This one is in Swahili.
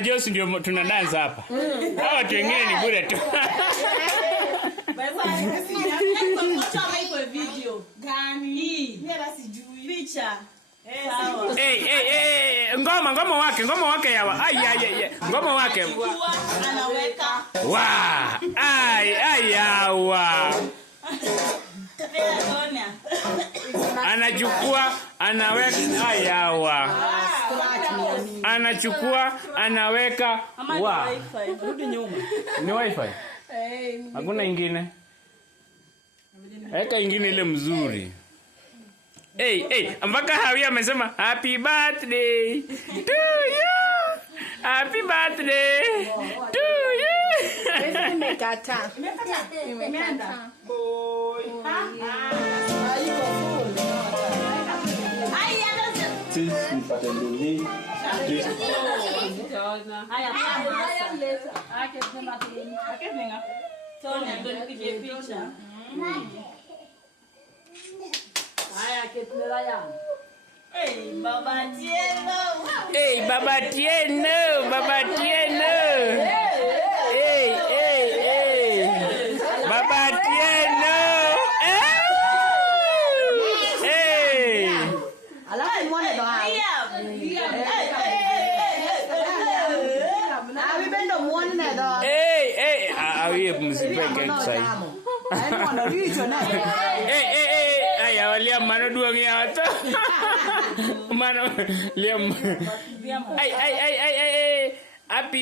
na Josi ndio tuna dance hapa. Hao watu wengine ni bure tu. Video gani? Mimi sijui picha. Ngoma wake yawa. Ai. Ngoma wake. Anaweka. Wa! Ai yawa. Anachukua, anaweka yawa. Anachukua, anaweka wa. Rudi nyuma. Ni wifi? Hakuna ingine. Eka ingine ile mzuri. Mpaka Hawi amesema happy birthday to you. Happy birthday to you. Imekata. Boy. Baba Tieno. Baba Tieno. Alafu muone ndo Bendo muone ndo. Awie msipeke sai. Aya walia mano duangi ato. Mano liam. Happy